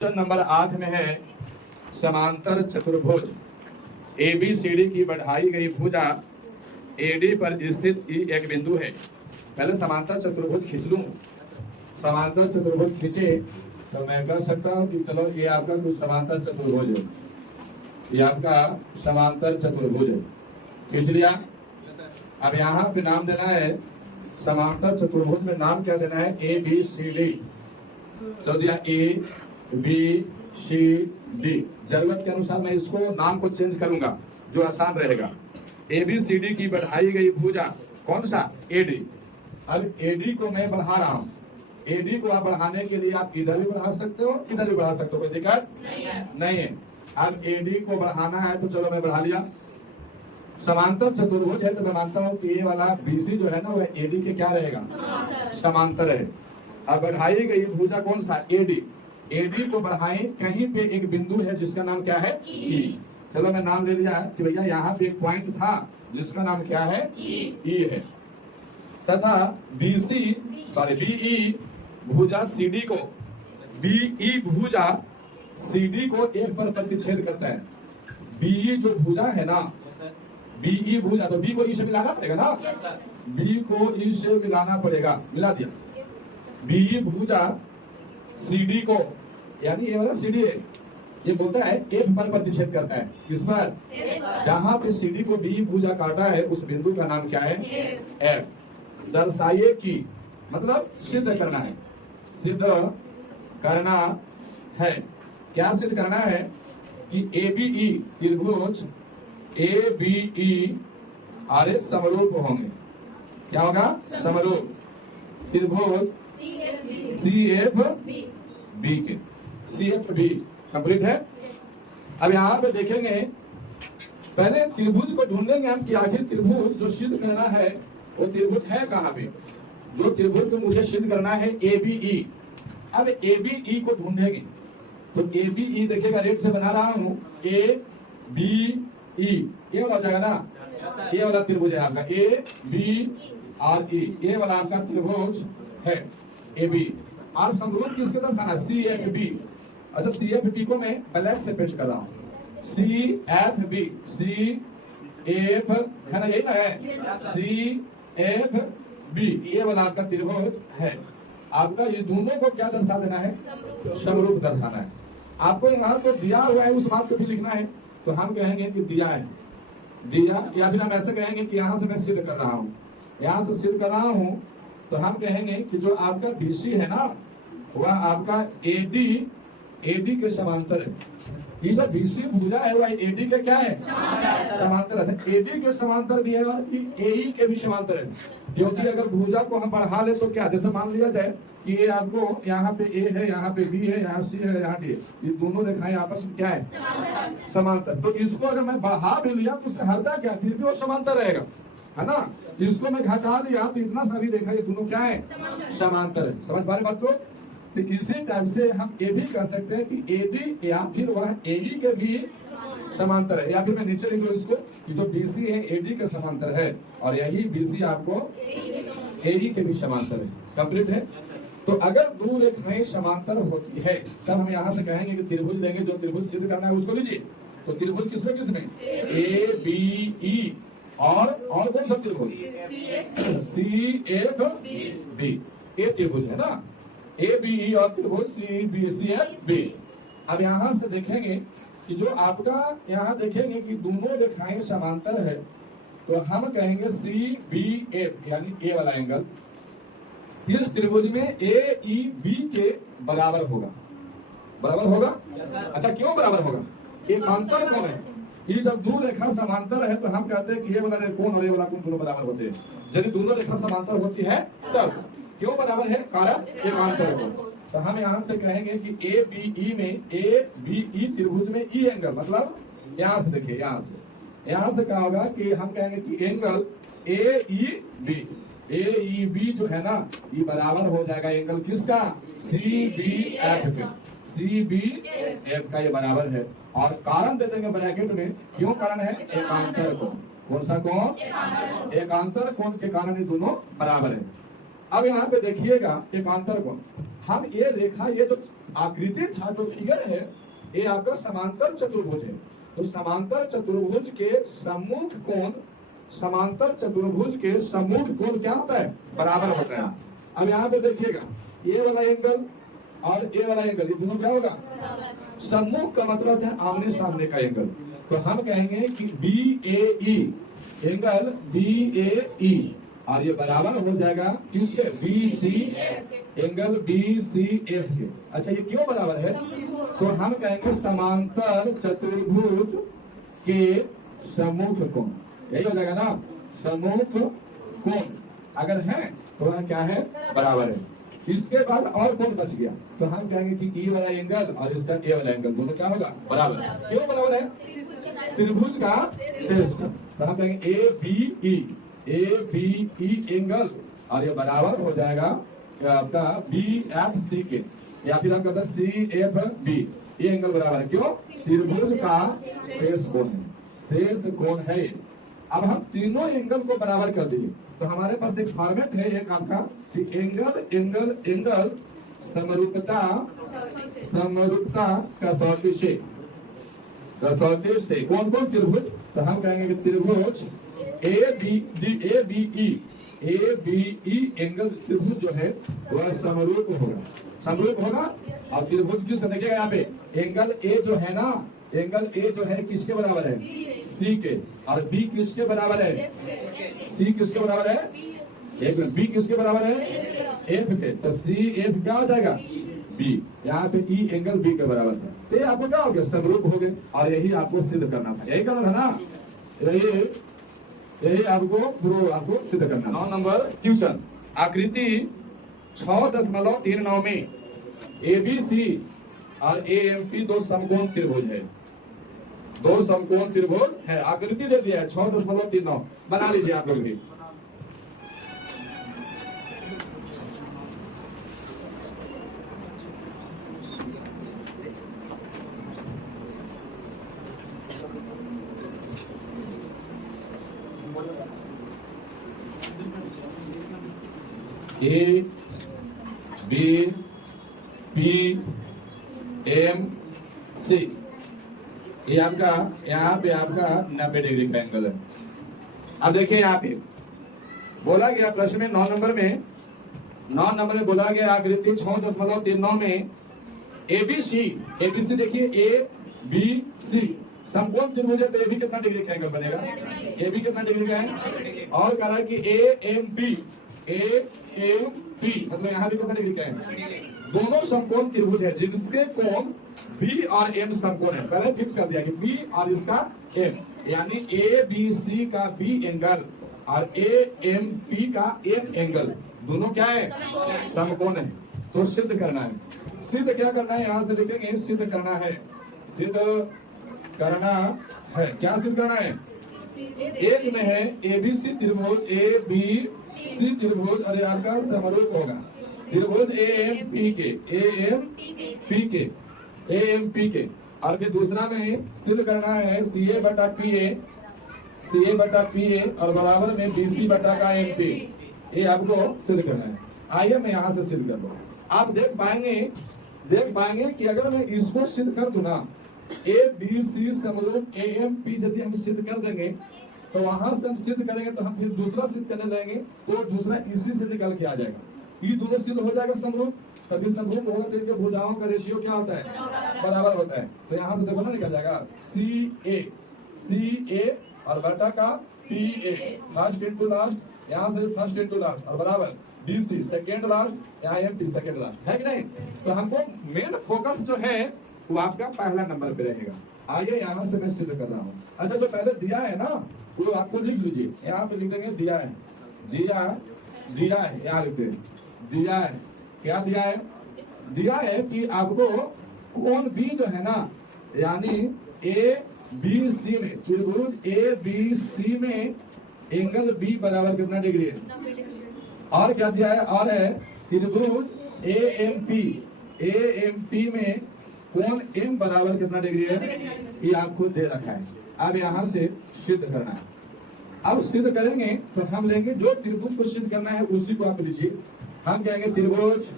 Question number 8 में है समांतर चतुर्भुज ABCD की बढ़ाई गई भुजा AD पर स्थित E एक बिंदु है। पहले समांतर चतुर्भुज खींच लूं। समांतर चतुर्भुज खींचे तो मैं कह सकता हूं कि चलो ये आपका कुछ समांतर चतुर्भुज है, ये आपका समांतर चतुर्भुज है। खींच लिया। अब यहाँ पे नाम देना है समांतर चतुर्भुज में नाम क्या देना है? ABCD। चलो दिया ABCD। जरूरत के अनुसार मैं इसको नाम को चेंज करूंगा जो आसान रहेगा। ABCD की बढ़ाई गई भुजा कौन सा? AD। अब AD को मैं बढ़ा रहा हूं। AD को आप बढ़ाने के लिए आप इधर भी बढ़ा सकते हो, इधर भी बढ़ा सकते हो, कोई दिक्कत नहीं है। अब AD को बढ़ाना है तो चलो मैं बढ़ा लिया। समांतर चतुर्भुज है तो मैं मानता हूं कि ये वाला BC जो है ना वह AD के क्या रहेगा? समांतर है। अब बढ़ाई गई भुजा कौन सा? AD। AD को बढ़ाएं, कहीं पे एक बिंदु है जिसका नाम क्या है? E। चलो मैं नाम ले लिया कि भैया यहाँ पे एक पॉइंट था जिसका नाम क्या है? E है। तथा BE भुजा CD को BE भुजा CD को एक पर प्रतिच्छेद करता है। BE जो भुजा है ना, BE भुजा, तो B को E से मिलाना पड़ेगा ना? B को E से मिलाना पड़ेगा। मिला दिया। BE भुजा CD को, यानी ये वाला CD है, ये बोलता है F पर प्रतिच्छेद करता है। किस पर? जहां पे CD को BE भुजा काटा है उस बिंदु का नाम क्या है? F। दर्शाइए कि, मतलब सिद्ध करना है। सिद्ध करना है। क्या सिद्ध करना है? कि ABE त्रिभुज ABE आरे समरूप होंगे। क्या होगा? समरूप। त्रिभुज CFB के। CFB कंप्लीट है। अब यहाँ पे देखेंगे, पहले त्रिभुज को ढूंढेंगे हम कि आखिर त्रिभुज जो सिद्ध करना है वो त्रिभुज है कहाँ पे। जो त्रिभुज को मुझे सिद्ध करना है ABE। अब ABE को ढूंढेंगे तो ABE देखिएगा, रेड से बना रहा हूँ ABE, ये वाला हो जाएगा ना? ये वाला त्रिभुज है आपका ABRE, ये वाला आपका त्रिभुज है AB। और समरूप किसके दर्शाना? CFB। अच्छा, CFB को मैं ब्लैक से पेश कर रहा हूँ। CFB, CF है ना, यही ना है? CFB ये वाला आपका त्रिभुज है। आपका ये दोनों को क्या दर्शा देना है? समरूप दर्शाना है। आपको यहाँ को दिया हुआ है, उस बात को भी लिखना है। तो हम कहेंगे कि दिया है, दिया, या फिर हम ऐसे कहेंगे कि यहाँ से मैं सिद्ध कर रहा हूँ, यहाँ से सिद्ध कर रहा हूँ। तो हम कहेंगे कि जो आपका BC है ना, वह आपका AD के समांतर है। ये जो BC भुजा है वह AD के क्या है? समांतर है। AD के समांतर भी है और AE के भी समांतर है। क्योंकि अगर भुजा को हम बढ़ा ले तो क्या, जैसे मान लिया जाए कि ये आपको यहाँ पे A है, यहाँ पे B है, यहाँ C है, यहाँ D है, ये दोनों रेखाएं आपस में क्या है? समांतर। तो इसको अगर मैं बढ़ा भी लिया तो उससे हटता क्या? फिर भी वो समांतर रहेगा, है ना? इसको मैं घटा लिया तो इतना सा भी रेखा, ये दोनों क्या है? समांतर है। समझ पा रहे बात को? तो इसी टाइप से हम ये भी कह सकते हैं कि AD या फिर वह AE के भी समांतर है। या फिर मैं नीचे लिख लूं इसको कि जो BC है AD के समांतर है और यही BC आपको AE के भी समांतर है। कंप्लीट है। तो अगर दो रेखाएं समांतर होती है तब हम यहाँ से कहेंगे कि त्रिभुज लेंगे। जो त्रिभुज सिद्ध करना है उसको लीजिए। तो त्रिभुज किसमें किसमें? ABE और कौन सा त्रिभुज? CFB। ये त्रिभुज है ना, ABE और त्रिभुज CFB। अब यहाँ से देखेंगे कि जो आपका यहाँ देखेंगे कि दोनों रेखाएं समांतर है तो हम कहेंगे CBF, यानी ए वाला एंगल इस त्रिभुज में AEB के बराबर होगा। बराबर होगा? अच्छा, क्यों बराबर होगा? एकांतर कौन है? ये जब दो रेखा समांतर है तो हम कहते हैं कि ये वाला कोण और ये वाला कोण दोनों बराबर होते हैं। यदि दोनों रेखा समांतर होती है तब। क्यों बराबर है? कारण एकांतर है। तो हम यहाँ से कहेंगे कि ABE में ABE त्रिभुज में E एंगल, मतलब यहाँ से देखिए, यहाँ से क्या होगा कि हम कहेंगे कि एंगल AEB जो है ना, ये बराबर हो जाएगा एंगल किसका? CBF के। CBF का ये बराबर है। और कारण दे देंगे ब्रैकेट में। क्यों कारण है? एकांतर कोण। कौन सा कोण? एकांतर कोण के कारण ये दोनों बराबर है। अब यहाँ पे देखिएगा एकांतर कोण, हम ये रेखा, ये जो आकृति था जो फिगर है ये आपका समांतर चतुर्भुज है। तो समांतर चतुर्भुज के सम्मुख कोण, समांतर चतुर्भुज के सम्मुख कोण क्या होता है? बराबर होता है। अब यहाँ पे देखिएगा ये वाला एंगल और ये वाला एंगल, ये दोनों क्या होगा? सम्मुख का मतलब है आमने सामने का एंगल। तो हम कहेंगे कि BAE एंगल BAE और ये बराबर हो जाएगा किसके? BC एंगल BCF के। अच्छा ये क्यों बराबर है? तो हम कहेंगे समांतर चतुर्भुज के सम्मुख कोण, यही हो जाएगा ना, सम्मुख कोण अगर है तो वह क्या है? बराबर है। इसके बाद और कौन बच गया? तो हम कहेंगे कि E वाला एंगल और इसका A वाला एंगल दोनों क्या होगा? बराबर। क्यों बराबर है? त्रिभुज का शेष कोण। तो हम कहेंगे ABE एंगल और ये बराबर हो जाएगा आपका BFC के, या फिर हम कहते हैं CFB। ये एंगल बराबर है क्यों? त्रिभुज का शेष कोण है, शेष कोण है। अब हम तीनों एंगल को बराबर कर दिए तो हमारे पास एक फॉर्मेट है एक आपका कि एंगल एंगल एंगल समरूपता समरूपता कसौटी से, कसौटी से कौन कौन त्रिभुज? तो हम कहेंगे कि त्रिभुज ABE एंगल त्रिभुज जो है वह समरूप होगा, समरूप होगा। और त्रिभुज किस देखिएगा यहाँ पे एंगल A जो है ना, एंगल A जो है किसके बराबर है? C के। और B किसके बराबर है? C किसके बराबर है? एक मिनट, B किसके बराबर है? F के। तो CF क्या हो जाएगा? B। यहाँ पे E एंगल B के बराबर है। तो ये आपको क्या हो गया? समरूप हो गए। और यही आपको सिद्ध करना था, यही करना था ना, यही आपको सिद्ध करना। 9 नंबर क्वेश्चन, आकृति 6.39 में ABC और AMP दो समकोण त्रिभुज है, दो समकोण त्रिभुज है। आकृति दे दिया है 6.39, बना लीजिए आप लोग भी। A B P M C ये आपका यहाँ पे आपका 90 डिग्री का एंगल है। अब देखिए यहाँ पे बोला गया प्रश्न में 9 नंबर में बोला गया आकृति 6.39 में ABC देखिए ABC समकोण त्रिभुज है तो AB कितना डिग्री का एंगल बनेगा? AB कितना डिग्री का है? और कह रहा है कि AMP मतलब यहाँ भी कितना डिग्री का है? दोनों समकोण त्रिभुज है जिसके कोण B और M समकोण है। पहले फिक्स कर दिया कि B और इसका M, यानी ABC का B एंगल और AMP का M एंगल दोनों क्या है? समकोण है। तो सिद्ध करना है। सिद्ध क्या करना है? यहाँ से लिखेंगे सिद्ध करना है, सिद्ध करना है। क्या सिद्ध करना है? एक में है ABC त्रिभुज ABC त्रिभुज और आपका समरूप होगा त्रिभुज AMP के। और फिर दूसरा में सिद्ध करना है CA बटा PA और बराबर में BC बटा का MP। ये आपको सिद्ध करना है। आइए मैं यहाँ से सिद्ध कर दूँ। आप देख पाएंगे कि अगर मैं इसको सिद्ध कर दूं ना, ABC समरूप AMP यदि हम सिद्ध कर देंगे तो वहां से हम सिद्ध करेंगे तो हम फिर दूसरा सिद्ध करने लगेंगे तो दूसरा इसी से निकल के आ जाएगा। ये दोनों सिद्ध हो जाएगा समरूप, तो फिर समरूप होगा तो इनके भुजाओं का रेशियो क्या होता है? बराबर होता है। तो यहाँ से देखो ना निकल जाएगा CA और बटा का PA, फर्स्ट इंटू लास्ट, यहाँ से फर्स्ट इंटू लास्ट और बराबर BC सेकेंड लास्ट, यहाँ MP सेकेंड लास्ट, है कि नहीं? तो हमको मेन फोकस जो है वो आपका पहला नंबर पे रहेगा। आइए यहाँ से मैं सिद्ध कर रहा हूँ। अच्छा जो पहले दिया है ना वो आपको लिख लीजिए, यहाँ पे लिख देंगे दिया है, दिया है, यहाँ लिखते हैं दिया है। क्या दिया है? दिया है कि आपको कोण B जो है ना, यानी ABC में त्रिभुज ABC में एंगल B बराबर कितना डिग्री है? और क्या दिया है? और है त्रिभुज AMP में कोण M बराबर कितना डिग्री है? ये आपको दे रखा है। अब यहाँ से सिद्ध करना है। अब सिद्ध करेंगे तो हम लेंगे जो त्रिभुज को सिद्ध करना है उसी को आप लीजिए। हम कहेंगे त्रिभुज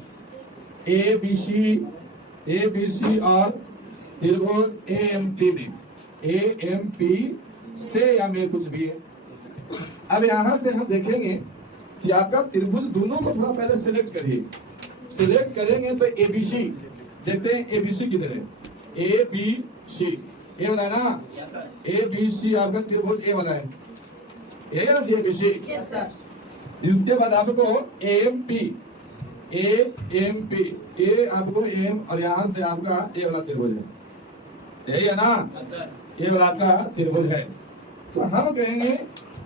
ABC ए बी सी और त्रिभुज ए एम पी में, ए एम पी से या में कुछ भी है। अब यहां से हम देखेंगे कि आपका त्रिभुज दोनों को थोड़ा पहले सिलेक्ट करिए। सिलेक्ट करेंगे तो एबीसी देखते हैं, एबीसी किधर है, ए बी सी, ए वाला है ना, ए बी सी आपका त्रिभुज ए वाला है, ए ना एबीसी। इसके बाद आपको M P, A M P, A आपको एम और यहां से आपका ए वाला त्रिभुज है, यही है ना, ए वाला आपका त्रिभुज है। तो हम कहेंगे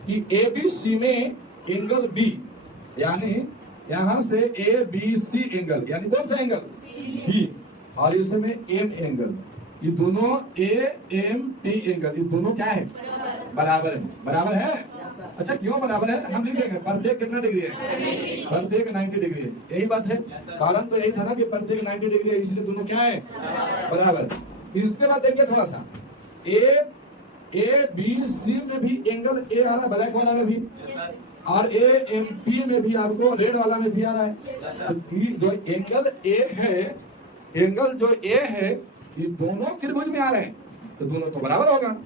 कि ए बी सी में एंगल बी, यानी यहां से ए बी सी एंगल, यानी कौन सा एंगल, बी, और इसमें एम एंगल, ये दोनों ए एम पी एंगल, ये दोनों क्या है, बराबर है। बराबर है, अच्छा क्यों बराबर है, हम लिख देंगे प्रत्येक कितना डिग्री है, प्रत्येक 90 डिग्री है, यही बात है। कारण तो यही था ना कि प्रत्येक 90 डिग्री है, इसलिए दोनों क्या है, बराबर। इसके बाद देखिए थोड़ा सा, ए बी सी में भी एंगल ए आ रहा है, ब्लैक वाला में भी, और ए एम पी में भी आपको रेड वाला में भी आ रहा है। तो जो एंगल ए है, एंगल जो ए है, ये दोनों त्रिभुज में आ रहे हैं, तो दोनों तो बराबर होगा।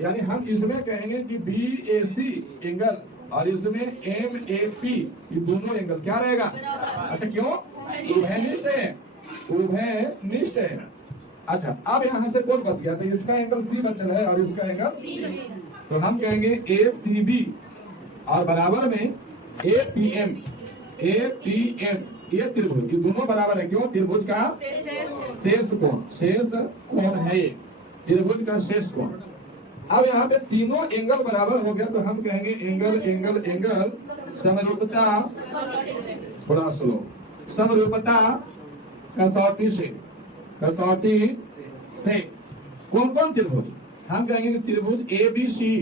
यानी हम इसमें कहेंगे कि बी ए सी एंगल और इसमें एम ए पी, ये दोनों एंगल क्या रहेगा, अच्छा क्यों, उभयनिष्ठ है, उभयनिष्ठ है। अच्छा अब यहाँ से कौन बच गया, तो इसका एंगल सी बचल है और इसका एंगल, तो हम कहेंगे ए सी बी और बराबर में A P M, A P M, ये त्रिभुज, ये दोनों बराबर है, क्यों, त्रिभुज का शेष कोण, शेष कोण है ये त्रिभुज का शेष कोण। अब यहाँ पे तीनों एंगल बराबर हो गया, तो हम कहेंगे एंगल एंगल एंगल समरूपता, थोड़ा स्लो, समरूपता कसौटी से, कसौटी से कौन कौन त्रिभुज, हम कहेंगे त्रिभुज ए बी सी,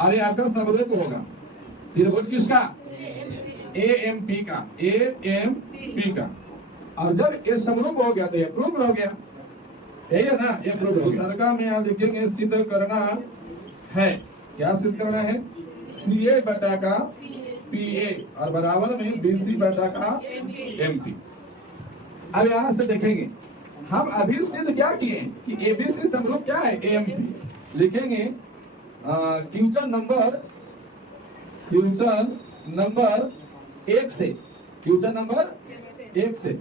अरे आपका समरूप होगा त्रिभुज किसका, ए एम पी का, ए एम पी का, और जब ये समरूप हो गया तो ये प्रूफ हो गया, यही है ना, ये प्रूफ हो गया। सरका में आप देखेंगे सिद्ध करना है, क्या सिद्ध करना है, सी ए बटा का पी ए और बराबर में बी सी बटा का एम पी। अब यहाँ से देखेंगे हम अभी सिद्ध क्या किए कि एबीसी समरूप क्या है, एम पी। लिखेंगे क्वेश्चन नंबर 1 से, क्वेश्चन नंबर 1 से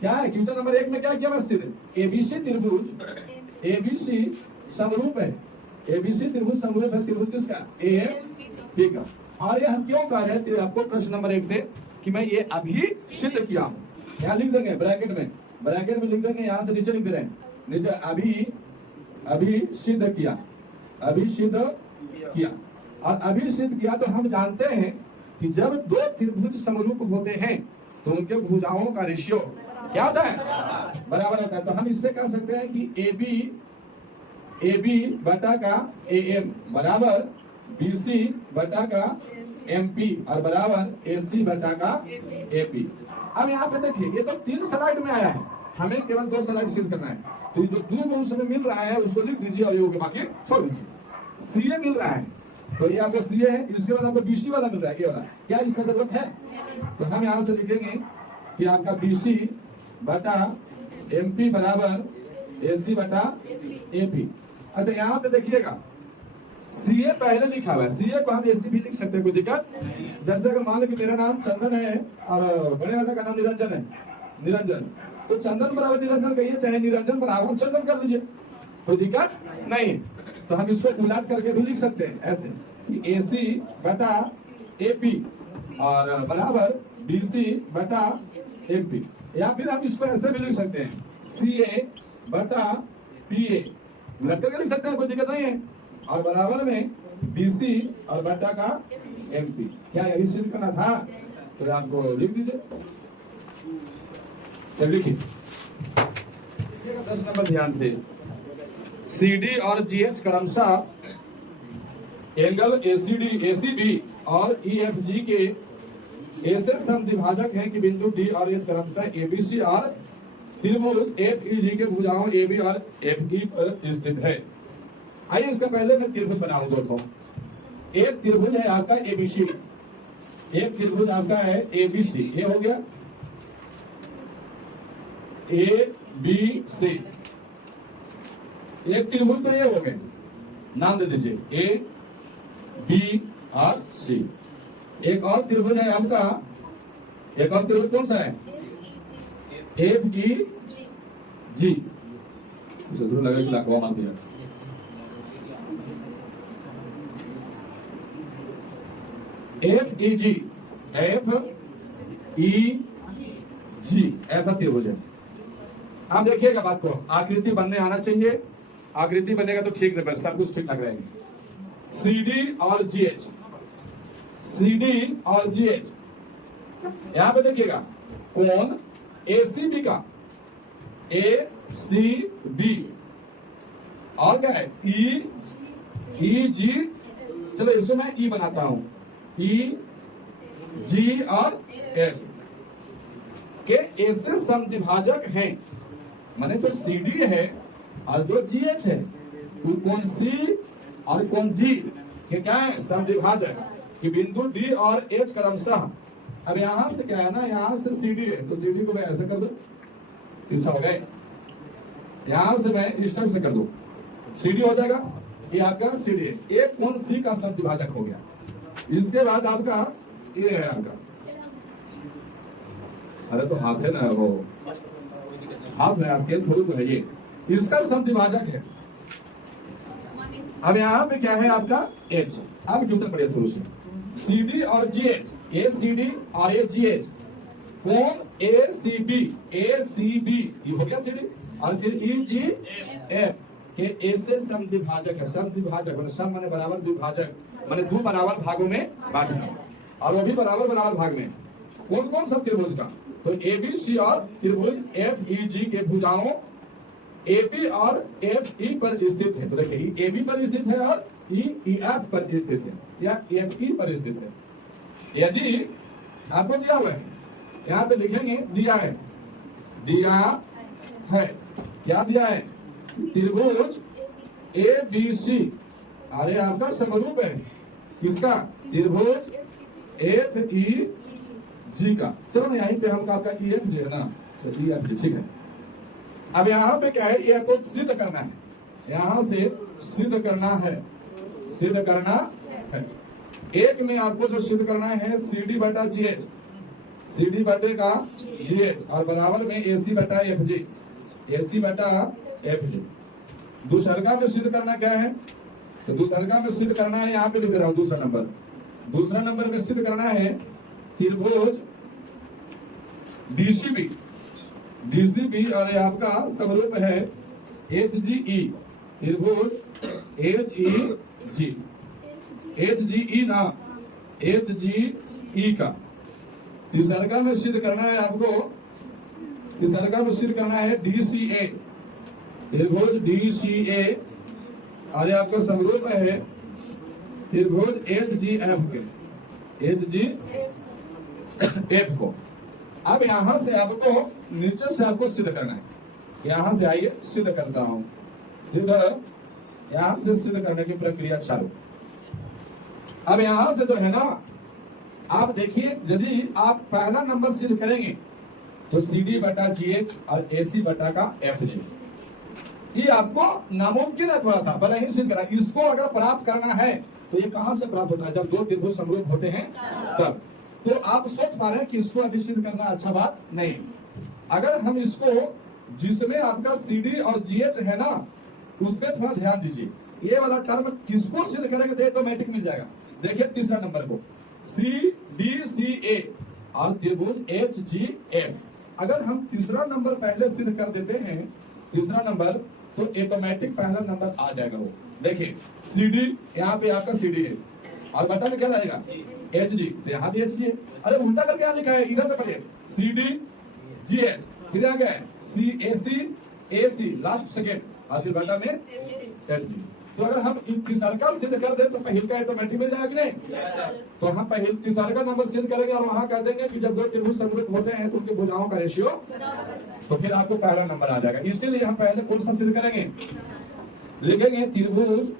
क्या है, क्वेश्चन नंबर 1 में क्या किया मैं सिद्ध, एबीसी त्रिभुज, एबीसी समरूप है, एबीसी त्रिभुज समरूप है, त्रिभुज किसका, एम पी का। और ये हम क्यों कह रहे हैं आपको प्रश्न नंबर 1 से कि मैं ये अभी सिद्ध किया हूँ, यहाँ लिख देंगे ब्रैकेट में, ब्रैकेट में लिख देंगे, यहाँ से नीचे लिख दे रहे हैं, नीचे अभी सिद्ध किया, अभी सिद्ध किया। और अभी सिद्ध किया तो हम जानते हैं कि जब दो त्रिभुज समरूप होते हैं तो उनके भुजाओं का रेशियो क्या होता है, बराबर होता है। तो हम इससे कह सकते हैं कि ए बी बटा का ए एम बराबर बी सी बटा का एम पी और बराबर ए सी बटा का ए पी। अब यहाँ पे देखिए ये तो 3 स्लाइड में आया है, हमें केवल 2 स्लाइड सिद्ध करना है, तो जो 2 गुण उसमें मिल रहा है उसको लिख दीजिए और ये बाकी छोड़ दीजिए। सी ए मिल रहा है तो ये आपको सी ए है, इसके बाद आपको बीसी वाला मिल रहा है, ये वाला क्या इसका जरूरत है, तो हम यहाँ से लिखेंगे कि आपका बीसी बटा एम पी बराबर ए सी बटा ए पी। अच्छा यहाँ पे देखिएगा सी ए पहले लिखा हुआ है, सी ए को हम ए सी भी लिख सकते हैं, कोई दिक्कत। जैसे अगर मान लो कि मेरा नाम चंदन है और बड़े वाला का नाम निरंजन है, निरंजन, तो चंदन बराबर निरंजन कहिए, चाहे निरंजन बराबर चंदन कर लीजिए, कोई दिक्कत नहीं। तो हम इसको उलट करके भी लिख सकते हैं ऐसे कि ए सी बटा ए पी और बराबर बी सी बटा एम पी, या फिर हम इसको ऐसे भी लिख सकते हैं सी ए बटा पी ए, उलट करके लिख सकते हैं, कोई दिक्कत नहीं है, और बराबर में बी सी और बटा का एम पी। क्या यही सिद्ध करना था, तो आपको लिख दीजिए, चलिए लिखिए 10 नंबर ध्यान से, सी डी और जी एच क्रमशः एंगल एसीबी और ईएफजी के ऐसे समद्विभाजक हैं कि बिंदु डी और एच क्रमशः एबीसी और त्रिभुज एफईजी के भुजाओं एबी और एफई पर स्थित है। आइए इसका पहले मैं त्रिभुज बनाऊं दोस्तों। एक त्रिभुज है आपका एबीसी, एक त्रिभुज आपका है एबीसी, ये हो गया ए बी सी। एक त्रिभुज तो ये हो गए, नाम दे दीजिए ए बी और सी। एक और त्रिभुज है आपका, एक और त्रिभुज कौन सा है? एफ ई जी। जरूर लगे कि लाखवा मान दिया। एफ ई जी, एफ ई जी ऐसा त्रिभुज है। आप देखिएगा बात को, आकृति बनने आना चाहिए, आकृति बनेगा तो ठीक रहेगा, सब कुछ ठीक ठाक रहेगा। सी डी और जी एच, सी डी और जी एच, यहां पे देखिएगा कोण ए सी बी का, ए सी बी और क्या है ई जी। चलो इसको मैं ई बनाता हूं, ई जी और एफ के ऐसे समद्विभाजक हैं, माने जो सी डी है और जो जी एच है, तो कौन सी और कौन जी के क्या है? समद्विभाजक कि बिंदु डी और एच क्रमशः। अब यहां से क्या है ना, यहां से सी डी है तो सी डी को मैं ऐसे कर दू, ऐसा हो गए। यहां से मैं इस टाइप से कर दू, सी डी हो जाएगा, ये आपका सी डी है, एक कोण सी का समद्विभाजक हो गया। इसके बाद आपका ये है आपका, अरे तो हाथ है ना, वो हाथ में स्केल थोड़ी तो है, ये इसका समद्विभाजक है। अब यहाँ पे क्या है आपका एच। अब क्वेश्चन पढ़िए शुरू से, सी डी और जी एच, ए सी डी और ए जी एच, कोण ए सी बी, ए सी बी ये हो गया सी डी, और फिर ई जी एफ के ऐसे समद्विभाजक है। समद्विभाजक माने सम माने बराबर, द्विभाजक माने दो बराबर भागों में बांटना, और वो भी बराबर बराबर भाग में। कौन कौन सा त्रिभुज का? तो ए बी सी और त्रिभुज एफ ई जी के भुजाओं ए बी और एफ ई पर स्थित है। तो देखिए ए बी पर स्थित है और ई एफ पर स्थित है या एफ ई पर स्थित है। यदि आपको दिया हुआ है, यहाँ पे लिखेंगे दिया है, दिया है, क्या दिया है? त्रिभुज ए बी सी, अरे आपका समरूप है किसका? त्रिभुज एफ ई जी का। चलो ना यहीं पे हम आपका ई एफ जी है ना, ई एफ जी ठीक है। अब यहाँ पे क्या है, ये तो सिद्ध करना है, यहां से सिद्ध करना है, सिद्ध करना है। एक में आपको जो सिद्ध करना है सी डी बटा जी एच, सी डी बटे का जी एच, और बराबर में ए सी बटा एफ जी, ए सी बटा एफ जी। दूसरका में सिद्ध करना क्या है? तो दूसरका में सिद्ध करना है, यहाँ पे लिख रहा हूं दूसरा नंबर, दूसरा नंबर में सिद्ध करना है त्रिभुज डीसीबी, डीसीबी और आपका समरूप है एच जी ई, त्रिभुज एच ई जी, एच जी ई ना, एच जी ई का। तीसरका में सिद्ध करना है आपको, तीसरका में सिद्ध करना है डी सी ए, त्रिभुज डी सी ए और आपका समरूप है त्रिभुज एच जी एफ के, एच जी एफ को। अब यहां से आपको नीचे से आपको सिद्ध करना है, यहां से आइए सिद्ध करता हूं, सिद्ध, यहां से सिद्ध करने की प्रक्रिया चालू। अब यहां से जो है ना, आप देखिए यदि आप पहला नंबर सिद्ध करेंगे तो सी डी बटा जी एच और ए सी बटा का एफ जी, ये आपको नामुमकिन है थोड़ा सा, भले ही सिद्ध करा। इसको अगर प्राप्त करना है तो ये कहां से प्राप्त होता है? जब दो त्रिभुज समरूप होते हैं तब। तो आप सोच पा रहे हैं कि इसको अभी सिद्ध करना अच्छा बात नहीं। अगर हम इसको, जिसमें आपका सी डी और जी एच है ना, उस पर थोड़ा ध्यान दीजिए। ये वाला टर्म किसको सिद्ध करेंगे तो ऑटोमेटिक मिल जाएगा। देखिए तीसरा नंबर को, सी डी सी ए और त्रिभुज एच जी एफ। अगर हम तीसरा नंबर पहले सिद्ध कर देते हैं, तीसरा नंबर, तो ऑटोमेटिक पहला नंबर आ जाएगा वो। देखिए सी डी, यहाँ पे आपका सी डी है और बटा में क्या रहेगा? एच जी, तो यहाँ भी एच जी है। अरे उल्टा करके क्या लिखा है? इधर से पढ़िए, सी डी जी एच, फिर आ गया सी ए सी लास्ट सेकेंड, और फिर बटा में एच जी। तो अगर हम तीसरा का सिद्ध कर दे तो पहले का ऑटोमेटिक मिल जाएगा कि नहीं? तो हम पहले तीसरा का नंबर सिद्ध करेंगे और वहां कह देंगे कि जब दो त्रिभुज समरूप होते हैं तो उनके भुजाओं का रेशियो, तो फिर आपको पहला नंबर आ जाएगा। इसीलिए हम पहले कौन सा सिद्ध करेंगे? लिखेंगे त्रिभुज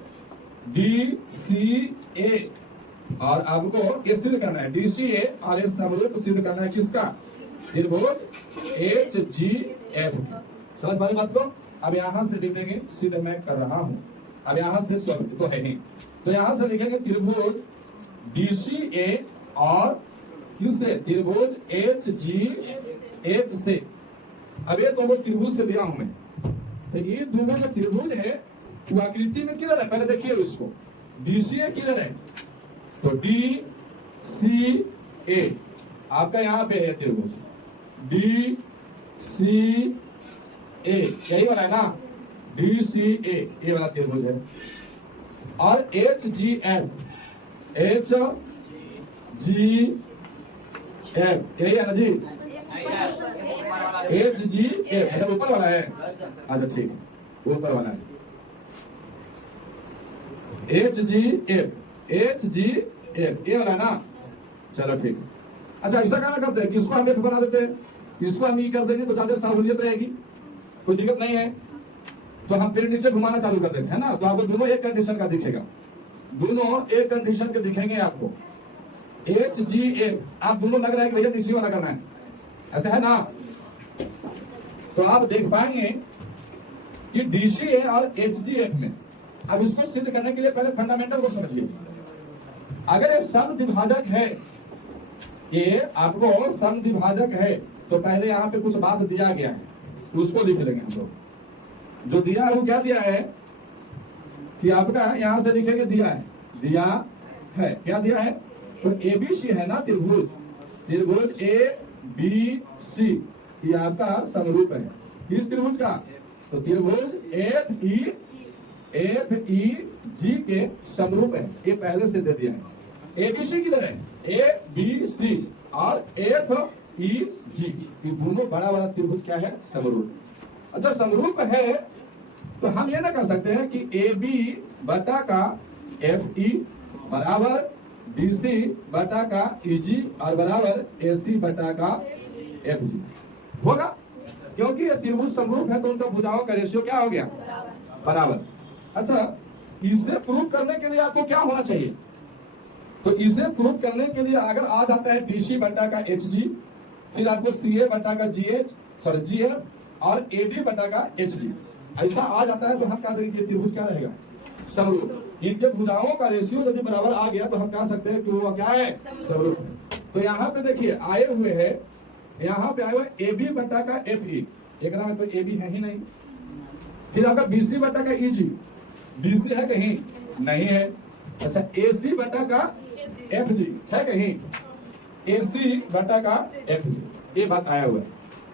डी सी ए, और आपको ये सिद्ध करना है डी सी ए, और ये समरूप सिद्ध करना है किसका? त्रिभुज एच जी एफ। समझ पाए बात को? अब यहाँ से लिख देंगे, सीधे मैं कर रहा हूँ। अब यहाँ से स्वरूप तो है ही, तो यहाँ से लिखेंगे त्रिभुज DCA और किससे? त्रिभुज HGF से। अब ये दोनों त्रिभुज से दिया हूं मैं, तो ये दोनों जो त्रिभुज है वो आकृति में किधर है? पहले देखिए इसको, DCA किधर है? तो DCA आपका यहाँ पे है त्रिभुज DCA, यही वाला है ना? DCA ये वाला त्रिभुज है। और HGF यही है ना जी? HGF मतलब ऊपर वाला है। अच्छा ठीक, ऊपर वाला है HGF ये वाला ना? चलो ठीक। अच्छा ऐसा क्या करते हैं कि इसको हम F बना देते हैं, इसको हम E कर देंगे तो ज्यादा सहूलियत रहेगी, कोई दिक्कत नहीं है। तो हम फिर नीचे घुमाना चालू कर देते हैं ना, तो आपको दोनों एक कंडीशन का दिखेगा, दोनों एक कंडीशन के दिखेंगे आपको। HGF आप दोनों लग रहा है कि भैया नीचे वाला करना है, ऐसा है ना? तो आप देख पाएंगे कि DCA और HGF में, अब इसको सिद्ध करने के लिए पहले फंडामेंटल को समझिए। अगर ये समद्विभाजक है, ये आपको समद्विभाजक है, तो पहले यहाँ पे कुछ बात दिया गया है, उसको लिख लेंगे हम लोग। जो दिया है वो क्या दिया है कि आपका यहां से लिखेंगे दिया है क्या दिया है? तो ABC है ना त्रिभुज ABC, ये आपका समरूप है किस त्रिभुज का? तो त्रिभुज FEG के समरूप है, ये पहले से दे दिया है। ABC किधर है? ABC और FEG, ये दोनों बड़ा वाला त्रिभुज क्या है? समरूप। अच्छा समरूप है तो हम ये ना कर सकते हैं कि AB बटा का FE बराबर DC बटा का EG और बराबर AC बटा का FG होगा, क्योंकि ये त्रिभुज समरूप है तो उनका भुजाओं का रेशियो क्या हो गया? बराबर। अच्छा इसे प्रूव करने के लिए आपको क्या होना चाहिए? तो इसे प्रूव करने के लिए अगर आ जाता है DC बटा का HG, फिर आपको CA बटा का GF और AD बटा का HG, ऐसा आ जाता है तो हम क्या करेंगे? त्रिभुज क्या रहेगा? समरूप। इनके भुजाओं का रेशियो यदि बराबर आ गया तो हम कह सकते हैं कि वो क्या है? समरूप। तो यहाँ पे देखिए आए हुए हैं, यहाँ पे आए हुए AB बटा का FE, एक में तो AB है ही नहीं। फिर आपका BC बटा का EG, BC है कहीं? नहीं है। अच्छा AC बटा का FG है कहीं? AC बटा का FG, ये बात आया हुआ है।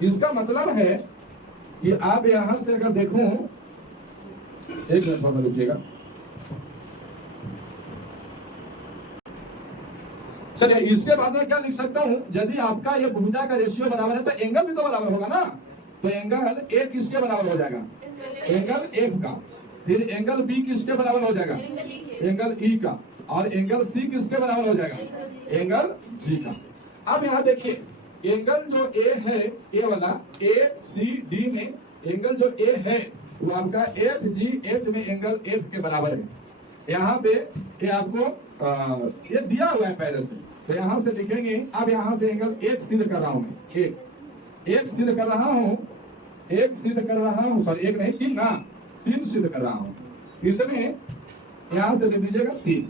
इसका मतलब है कि आप यहां से अगर देखूं, एक मिनट बहुत रुकिएगा, चलिए इसके बाद में क्या लिख सकता हूं? यदि आपका ये भुजा का रेशियो बराबर है तो एंगल भी तो बराबर होगा ना? तो एंगल A किसके बराबर हो जाएगा? एंगल F का। फिर एंगल B किसके बराबर हो जाएगा? एंगल E का। और एंगल C किसके बराबर हो जाएगा? एंगल G का। अब यहाँ देखिए एंगल जो A है, A वाला ACD में एंगल जो A है वो आपका FGH में एंगल F के बराबर है। यहाँ पे ये आपको ये दिया हुआ है पहले से, तो यहाँ से लिखेंगे। अब यहाँ से एंगल एक सिद्ध कर रहा हूँ मैं, एक सिद्ध कर रहा हूँ, सॉरी एक नहीं तीन सिद्ध कर रहा हूँ। इसमें यहाँ से ले लीजिएगा 3।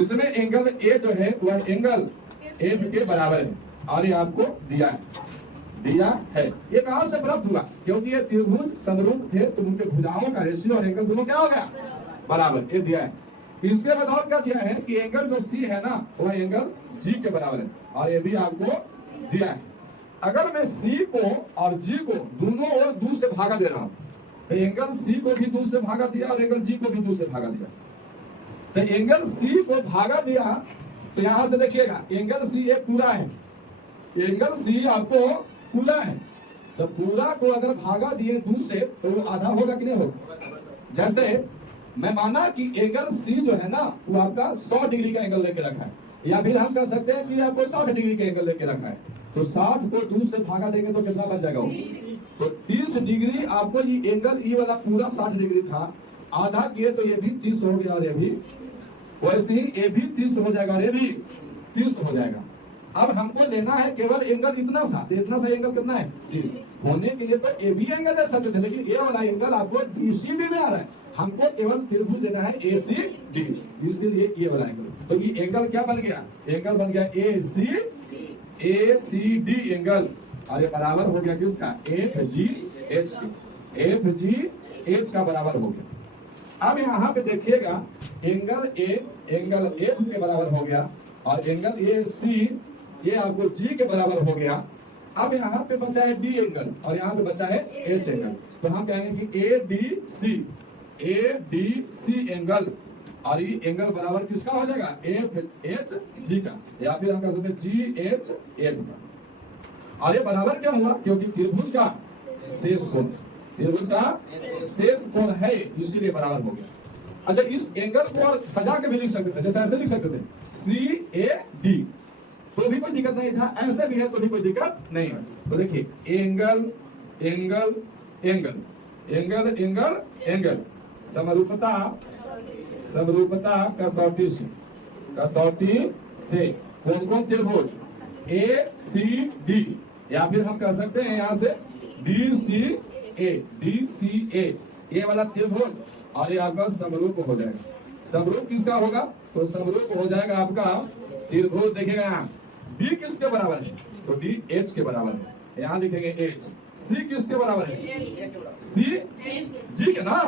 इसमें एंगल A जो है वह एंगल F के बराबर है और ये आपको दिया है। ये कहां से प्राप्त हुआ? क्योंकि ये त्रिभुज समरूप थे तो उनके भुजाओं का रेशियो और एंगल दोनों क्या हो गया? बराबर। ये दिया है। इसके बाद और क्या दिया है कि एंगल जो C है ना वह एंगल G के बराबर है और ये भी आपको दिया है। अगर मैं C को और G को दोनों ओर 2 से भागा दे रहा हूं, तो एंगल C को भी 2 से भागा दिया और एंगल G को भी 2 से भागा दिया। तो एंगल C को भागा दिया तो यहां से देखिएगा एंगल C एक पूरा है, एंगल C आपको पूरा है। तो पूरा को अगर भागा दिए 2 से तो वो आधा होगा कि नहीं होगा? जैसे मैं माना कि एंगल C जो है ना वो आपका 100 डिग्री का एंगल लेके रखा है, या फिर हम कह सकते हैं कि आपको 60 डिग्री का एंगल लेके रखा है। तो 60 को 2 से भागा देंगे तो कितना बच जाएगा? तो 30 डिग्री आपको ये एंगल E वाला पूरा 60 डिग्री था, आधा किए तो ये भी 30 हो गया और ये भी वैसे ही ये भी 30 हो जाएगा और ये भी 30 हो जाएगा। अब हमको लेना है केवल एंगल इतना सा, तो इतना सा एंगल कितना है? 30। होने के लिए तो ए बी एंगल दे सकते थे, लेकिन ये वाला एंगल आपको डीसीबी में आ रहा है, हमको केवल त्रिभुज देना है ए सी डी, इसलिए ये वाला एंगल। तो ये एंगल क्या बन गया, एंगल बन गया ए सी डी एंगल, और ये बराबर हो गया किसका, एफ जी एच के, एफ जी एच का बराबर हो गया। अब यहाँ पे देखिएगा एंगल एफ के बराबर हो गया, और एंगल ए सी ये आपको जी के बराबर हो गया। अब यहाँ पे बचा है डी एंगल, और यहाँ पे बचा है एच एंगल, तो हम कहेंगे कि ए डी सी एंगल, और ये एंगल बराबर किसका हो जाएगा, एफ एच जी का, या फिर हम कह सकते हैं जी एच एफ का। और ये बराबर क्या हुआ, क्योंकि त्रिभुज का शेष कोण, त्रिभुज का शेष कोण है, इसीलिए बराबर हो गया। अच्छा, इस एंगल को और सजा के भी लिख सकते थे, जैसे ऐसे लिख सकते थे सी ए डी, तो भी कोई दिक्कत नहीं था, ऐसे भी है तो भी कोई दिक्कत नहीं है। तो देखिए angle angle angle angle angle angle, समरूपता समरूपता कसौटी से कौन कौन त्रिभुज ए सी डी, या फिर हम कह सकते हैं यहाँ से डी सी ए, ये वाला त्रिभुज, और ये आपका समरूप हो जाएगा। समरूप किसका होगा, तो समरूप हो जाएगा आपका त्रिभुज, देखिएगा यहाँ बी किसके बराबर है, तो डी एच के बराबर है, यहाँ लिखेंगे एच। सी किसके बराबर है, सी जी के ना,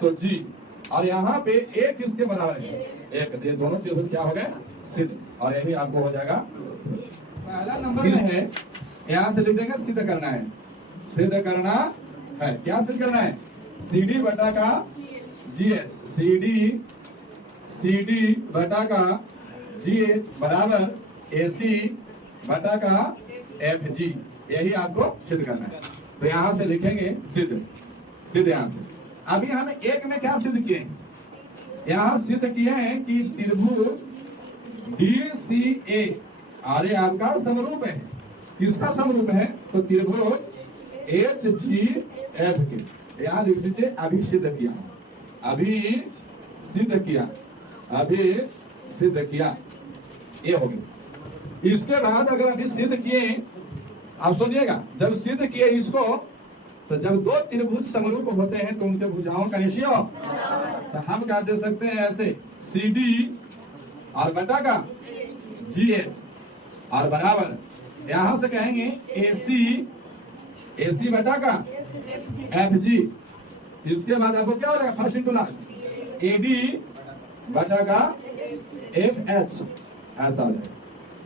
तो जी, और यहाँ पे ए किसके बराबर है, एक। ये दोनों त्रिभुज क्या हो गए, सिद्ध, और यही आपको हो जाएगा। पहला नंबर है, यहाँ से लिख देंगे सिद्ध करना है, सिद्ध करना है, क्या सिद्ध करना है, सी डी बटा का जी एच, सी डी बटा का जी एच बराबर ए सी बटा का एफ जी, यही आपको सिद्ध करना है। तो यहाँ से लिखेंगे सिद्ध यहाँ से। अभी हम एक में क्या सिद्ध किए हैं, यहाँ सिद्ध किए हैं कि त्रिभुज डी सी ए आर्य आपका समरूप है, किसका समरूप है, तो त्रिभुज एच जी एफ के, यहाँ लिख दीजिए अभी सिद्ध किया, अभी सिद्ध किया, अभी सिद्ध किया, ये हो गया। इसके बाद अगर अभी सिद्ध किए, आप सुनिएगा, जब सिद्ध किए इसको, तो जब दो त्रिभुज समरूप होते हैं तो उनके भुजाओं का रेशियो, तो हम क्या दे सकते हैं ऐसे, सी डी और बटा का जी एच, और बराबर यहां से कहेंगे ए सी बटा का एफ जी। इसके बाद आपको क्या हो जाएगा, first into last, A D बटा का एफ एच, ऐसा हो जाएगा।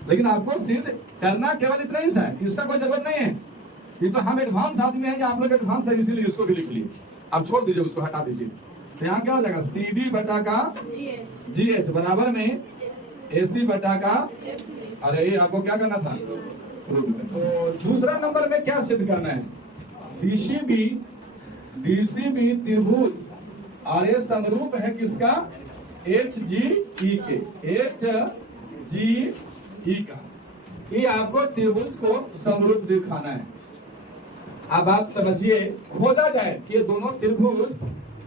लेकिन आपको सिद्ध करना केवल इतना ही है, इसका कोई जरूरत नहीं है, ये तो हम एडवांस आदमी हैं, आप लोग एडवांस है, इसीलिए इसको भी लिख लिए, अब छोड़ दीजिए, उसको हटा दीजिए। तो यहाँ क्या हो जाएगा, सी डी बटा का जी एच बराबर में ए सी बटा का, अरे ये आपको क्या करना था, तो दूसरा नंबर में क्या सिद्ध करना है, डीसीबी त्रिभुज और ये समरूप है किसका, एच जी ई के, एच जी ई का, ये आपको त्रिभुज को समरूप दिखाना है। अब आप समझिए, खोजा जाए कि ये दोनों त्रिभुज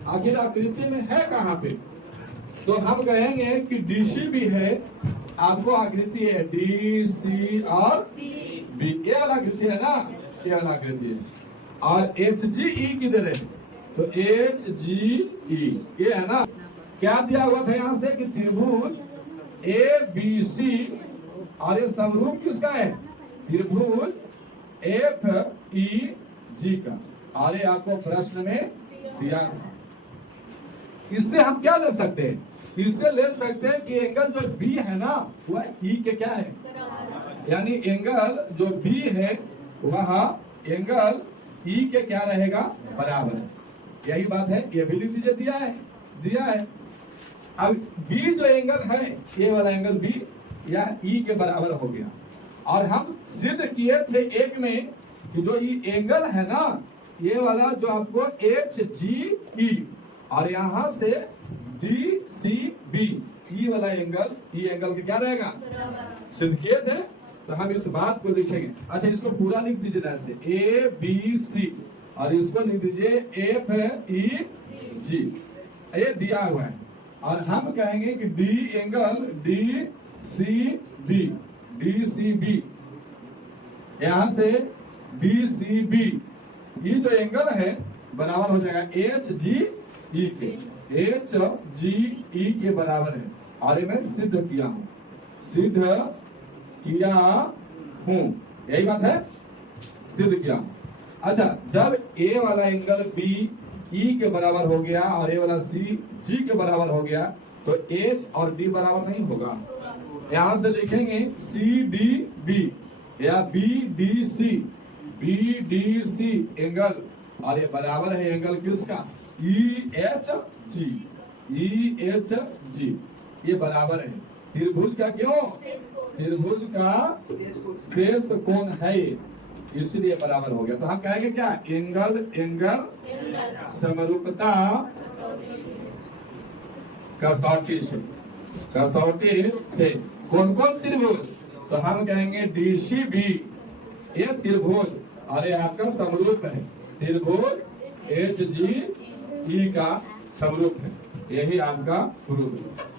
आखिर आकृति में है कहाँ पे, तो हम कहेंगे कि डीसी भी है, आपको आकृति है डी सी और बी, ये वाला आकृति है ना, ये वाला आकृति है, और एच जी ई किधर है, तो एच जी ई ये है ना। क्या दिया हुआ था यहाँ से कि त्रिभुज ए बी सी, और ये समरूप किसका है, त्रिभुज एफ ई जी का, और ये आपको प्रश्न में दिया था। इससे हम क्या ले सकते हैं, इससे ले सकते हैं कि एंगल जो बी है ना, वह ई के क्या है, यानी एंगल जो बी है वह एंगल ई के क्या रहेगा, बराबर है, यही बात है। ये भी लिख दीजिए, दिया है। अब बी जो एंगल है, ये वाला एंगल बी या ई के बराबर हो गया, और हम सिद्ध किए थे एक में कि जो ये एंगल है ना, ये वाला जो आपको एच जी ई, और यहाँ से डी सी बी, ई वाला एंगल, ई एंगल के क्या रहेगा, सिद्ध किए थे, तो हम इस बात को लिखेंगे। अच्छा, इसको पूरा लिख दीजिए ऐसे, ए बी सी, और इसको लिख दीजिए एफ ई जी, ये दिया हुआ है, और हम कहेंगे कि D angle D C B, यहाँ से डी सी बी, ये जो एंगल है बराबर हो जाएगा एच जी ई के, एच जी ई के बराबर है। और ये मैं सिद्ध किया हूं, सिद्ध किया हूं, यही बात है, सिद्ध किया हूं। अच्छा, जब ए वाला एंगल बी ई के बराबर हो गया और ए वाला सी जी के बराबर हो गया तो एच और डी बराबर नहीं होगा। यहां से लिखेंगे सी डी बी या B D C, B D C angle, और ये बराबर है एंगल किसका, E H G, E H G, ये बराबर है त्रिभुज का, क्यों, त्रिभुज का शेष कोण है ये, इसलिए बराबर हो गया। तो हम कहेंगे क्या, एंगल एंगल समरूपता कसौटी से, कसौटी से कौन कौन त्रिभुज, तो हम कहेंगे डीसीबी ये त्रिभुज, और ये आपका समरूप है, त्रिभुज एच जी ई का समरूप है, यही आपका स्वरूप है।